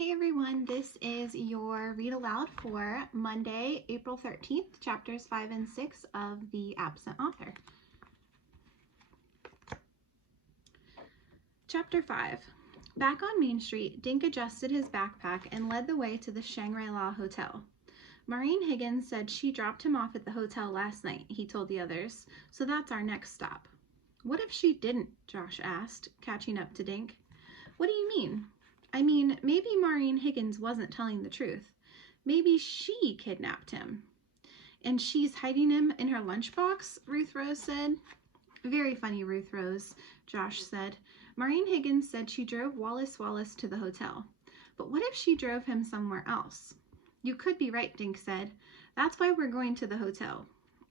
Hey everyone, this is your read aloud for Monday, April 13th, chapters 5 and 6 of The Absent Author. Chapter 5. Back on Main Street, Dink adjusted his backpack and led the way to the Shangri-La Hotel. Maureen Higgins said she dropped him off at the hotel last night, he told the others, so that's our next stop. What if she didn't? Josh asked, catching up to Dink. What do you mean? I mean, maybe Maureen Higgins wasn't telling the truth. Maybe she kidnapped him. And she's hiding him in her lunchbox, Ruth Rose said. Very funny, Ruth Rose, Josh said. Maureen Higgins said she drove Wallace to the hotel. But what if she drove him somewhere else? You could be right, Dink said. That's why we're going to the hotel.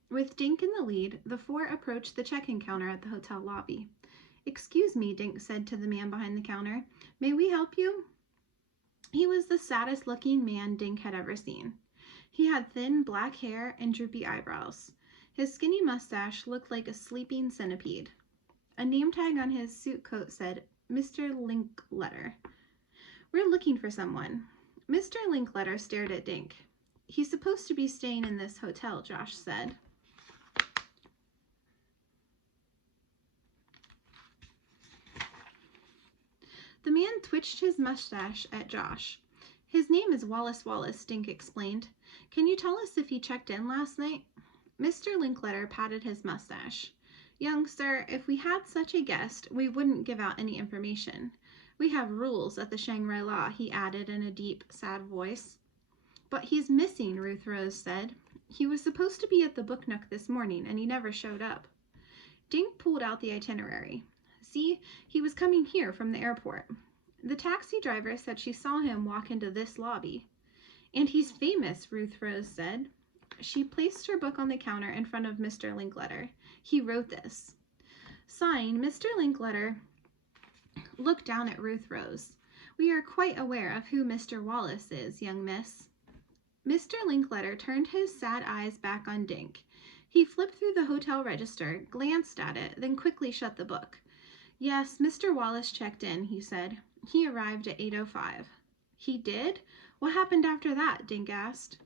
With Dink in the lead, the four approached the check-in counter at the hotel lobby. Excuse me, Dink said to the man behind the counter. May we help you? He was the saddest-looking man Dink had ever seen. He had thin black hair and droopy eyebrows. His skinny mustache looked like a sleeping centipede. A name tag on his suit coat said, Mr. Linkletter. We're looking for someone. Mr. Linkletter stared at Dink. He's supposed to be staying in this hotel, Josh said. The man twitched his mustache at Josh. His name is Wallace, Dink explained. Can you tell us if he checked in last night? Mr. Linkletter patted his mustache. Young sir, if we had such a guest, we wouldn't give out any information. We have rules at the Shangri-La, he added in a deep, sad voice. But he's missing, Ruth Rose said. He was supposed to be at the Book Nook this morning, and he never showed up. Dink pulled out the itinerary. See, he was coming here from the airport. The taxi driver said she saw him walk into this lobby. And he's famous, Ruth Rose said. She placed her book on the counter in front of Mr. Linkletter. He wrote this. Signed, Mr. Linkletter looked down at Ruth Rose. We are quite aware of who Mr. Wallace is, young miss. Mr. Linkletter turned his sad eyes back on Dink. He flipped through the hotel register, glanced at it, then quickly shut the book. Yes, Mr. Wallace checked in, he said. He arrived at 8:05. He did? What happened after that? Dink asked.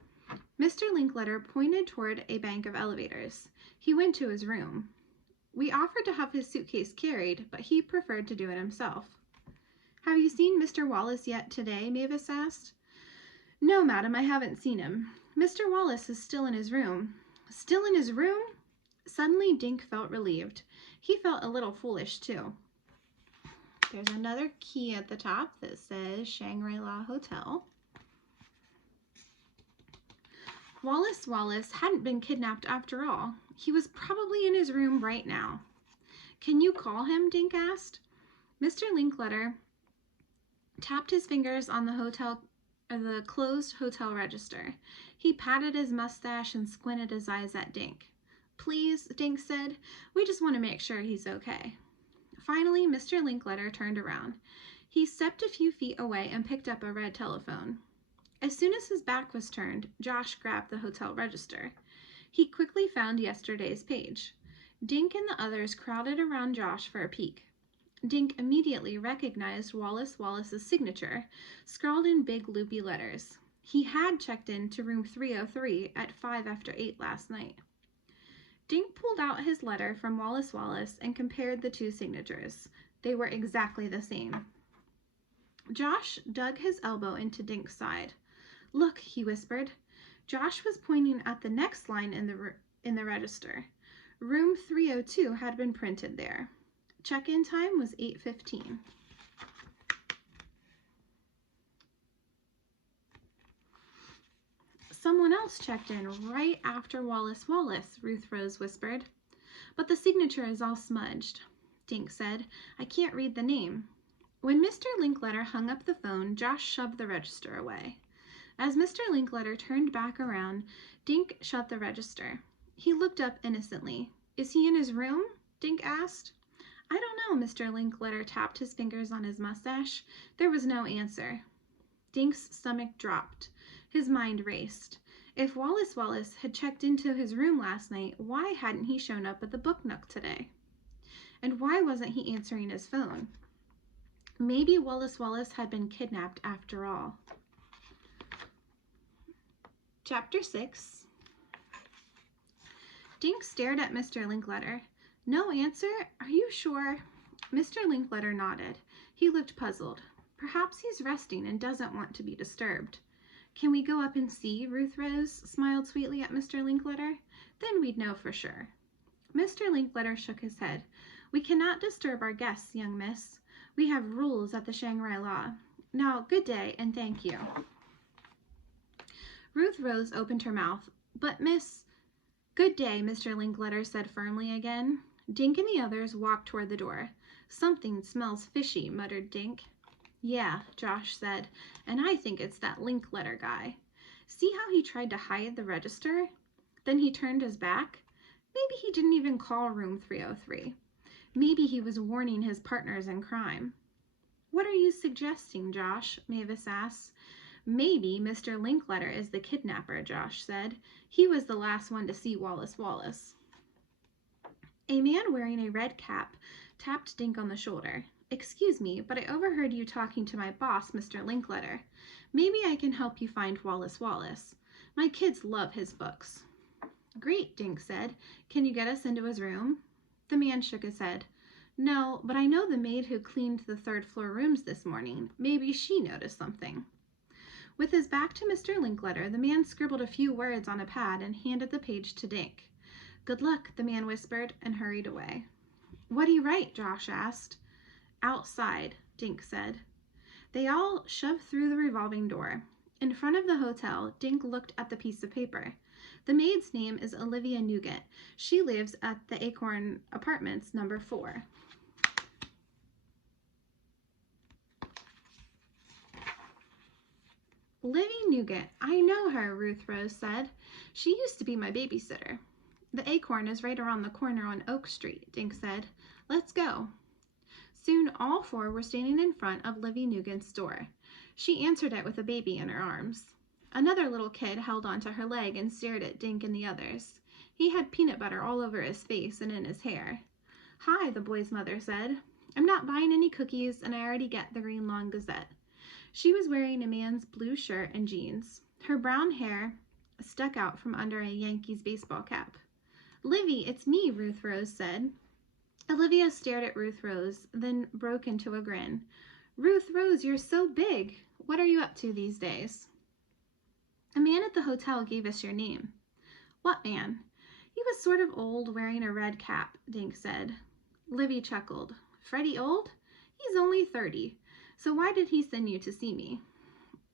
Mr. Linkletter pointed toward a bank of elevators. He went to his room. We offered to have his suitcase carried, but he preferred to do it himself. Have you seen Mr. Wallace yet today? Mavis asked. No, madam, I haven't seen him. Mr. Wallace is still in his room. Still in his room? Suddenly, Dink felt relieved. He felt a little foolish, too. There's another key at the top that says Shangri-La Hotel. Wallace hadn't been kidnapped after all. He was probably in his room right now. Can you call him? Dink asked. Mr. Linkletter tapped his fingers on the closed hotel register. He patted his mustache and squinted his eyes at Dink. Please, Dink said. We just want to make sure he's okay. Finally, Mr. Linkletter turned around. He stepped a few feet away and picked up a red telephone. As soon as his back was turned, Josh grabbed the hotel register. He quickly found yesterday's page. Dink and the others crowded around Josh for a peek. Dink immediately recognized Wallace's signature, scrawled in big loopy letters. He had checked in to room 303 at 8:05 last night. Dink pulled out his letter from Wallace and compared the two signatures. They were exactly the same. Josh dug his elbow into Dink's side. Look, he whispered. Josh was pointing at the next line in the register. Room 302 had been printed there. Check-in time was 8:15. Someone else checked in right after Wallace, Ruth Rose whispered. But the signature is all smudged, Dink said. I can't read the name. When Mr. Linkletter hung up the phone, Josh shoved the register away. As Mr. Linkletter turned back around, Dink shut the register. He looked up innocently. Is he in his room? Dink asked. I don't know, Mr. Linkletter tapped his fingers on his mustache. There was no answer. Dink's stomach dropped. His mind raced. If Wallace had checked into his room last night, why hadn't he shown up at the Book Nook today? And why wasn't he answering his phone? Maybe Wallace Wallace had been kidnapped after all. Chapter 6. Dink stared at Mr. Linkletter. No answer? Are you sure? Mr. Linkletter nodded. He looked puzzled. Perhaps he's resting and doesn't want to be disturbed. Can we go up and see? Ruth Rose smiled sweetly at Mr. Linkletter. Then we'd know for sure. Mr. Linkletter shook his head. We cannot disturb our guests, young miss. We have rules at the Shangri-La. Now, good day, and thank you. Ruth Rose opened her mouth. But Miss... Good day, Mr. Linkletter said firmly again. Dink and the others walked toward the door. Something smells fishy, muttered Dink. Yeah, Josh said, and I think it's that Linkletter guy. See how he tried to hide the register? Then he turned his back? Maybe he didn't even call room 303. Maybe he was warning his partners in crime. What are you suggesting, Josh? Mavis asked. Maybe Mr. Linkletter is the kidnapper, Josh said. He was the last one to see Wallace Wallace. A man wearing a red cap tapped Dink on the shoulder. Excuse me, but I overheard you talking to my boss, Mr. Linkletter. Maybe I can help you find Wallace Wallace. My kids love his books. Great, Dink said. Can you get us into his room? The man shook his head. No, but I know the maid who cleaned the third-floor rooms this morning. Maybe she noticed something. With his back to Mr. Linkletter, the man scribbled a few words on a pad and handed the page to Dink. Good luck, the man whispered, and hurried away. What do you write? Josh asked. Outside, Dink said. They all shoved through the revolving door. In front of the hotel, Dink looked at the piece of paper. The maid's name is Olivia Nugent. She lives at the Acorn Apartments, number 4. Livy Nugent. I know her, Ruth Rose said. She used to be my babysitter. The Acorn is right around the corner on Oak Street, Dink said. Let's go. Soon all 4 were standing in front of Livy Nugent's door. She answered it with a baby in her arms. Another little kid held onto her leg and stared at Dink and the others. He had peanut butter all over his face and in his hair. Hi, the boy's mother said. I'm not buying any cookies, and I already get the Green Lawn Gazette. She was wearing a man's blue shirt and jeans. Her brown hair stuck out from under a Yankees baseball cap. Livy, it's me, Ruth Rose said. Olivia stared at Ruth Rose, then broke into a grin. Ruth Rose, you're so big. What are you up to these days? A man at the hotel gave us your name. What man? He was sort of old, wearing a red cap, Dink said. Livy chuckled. Freddie old? He's only 30. So why did he send you to see me?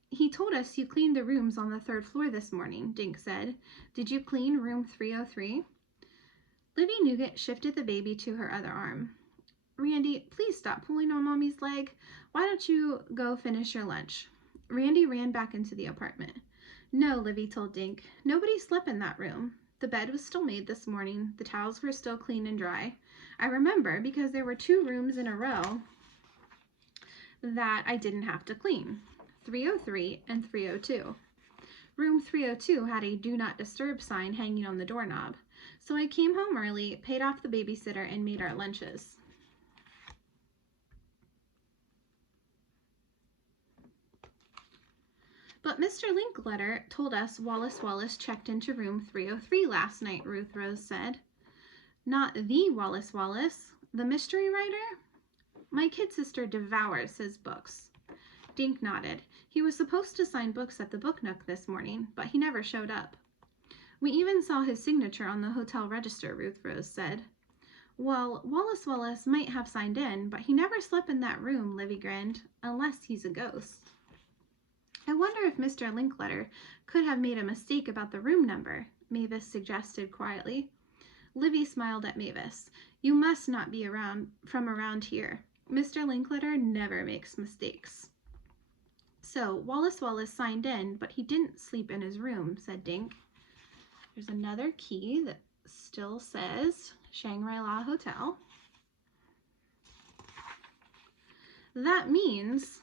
He told us you cleaned the rooms on the 3rd floor this morning, Dink said. Did you clean room 303? Livy Nugent shifted the baby to her other arm. Randy, please stop pulling on Mommy's leg. Why don't you go finish your lunch? Randy ran back into the apartment. No, Livy told Dink. Nobody slept in that room. The bed was still made this morning. The towels were still clean and dry. I remember because there were 2 rooms in a row that I didn't have to clean. 303 and 302. Room 302 had a do not disturb sign hanging on the doorknob. So I came home early, paid off the babysitter, and made our lunches. But Mr. Linkletter told us Wallace Wallace checked into room 303 last night, Ruth Rose said. Not the Wallace Wallace, the mystery writer? My kid sister devours his books. Dink nodded. He was supposed to sign books at the Book Nook this morning, but he never showed up. We even saw his signature on the hotel register, Ruth Rose said. Well, Wallace Wallace might have signed in, but he never slept in that room, Livy grinned, unless he's a ghost. I wonder if Mr. Linkletter could have made a mistake about the room number, Mavis suggested quietly. Livy smiled at Mavis. You must not be from around here. Mr. Linkletter never makes mistakes. So, Wallace Wallace signed in, but he didn't sleep in his room, said Dink. There's another key that still says Shangri-La Hotel. That means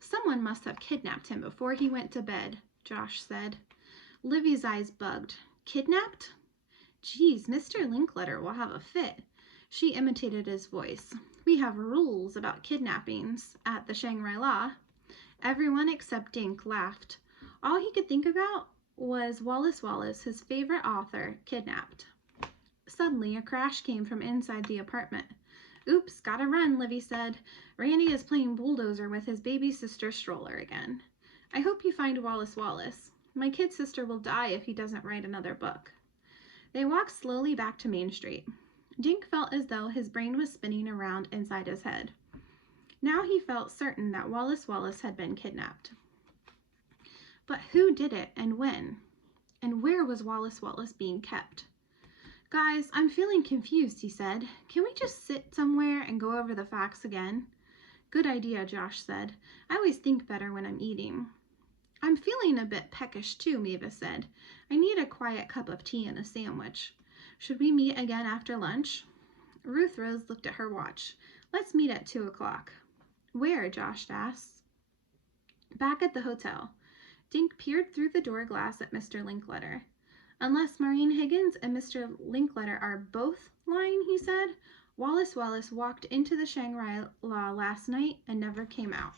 someone must have kidnapped him before he went to bed, Josh said. Livy's eyes bugged. Kidnapped? Geez, Mr. Linkletter will have a fit. She imitated his voice. We have rules about kidnappings at the Shangri-La. Everyone except Dink laughed. All he could think about was Wallace Wallace, his favorite author, kidnapped. Suddenly, a crash came from inside the apartment. Oops, gotta run, Livy said. Randy is playing bulldozer with his baby sister's stroller again. I hope you find Wallace Wallace. My kid sister will die if he doesn't write another book. They walked slowly back to Main Street. Dink felt as though his brain was spinning around inside his head. Now he felt certain that Wallace Wallace had been kidnapped. But who did it and when? And where was Wallace Wallace being kept? Guys, I'm feeling confused, he said. Can we just sit somewhere and go over the facts again? Good idea, Josh said. I always think better when I'm eating. I'm feeling a bit peckish too, Mavis said. I need a quiet cup of tea and a sandwich. Should we meet again after lunch? Ruth Rose looked at her watch. Let's meet at 2 o'clock. Where? Josh asked. Back at the hotel. Dink peered through the door glass at Mr. Linkletter. Unless Maureen Higgins and Mr. Linkletter are both lying, he said. Wallace Wallace walked into the Shangri-La last night and never came out.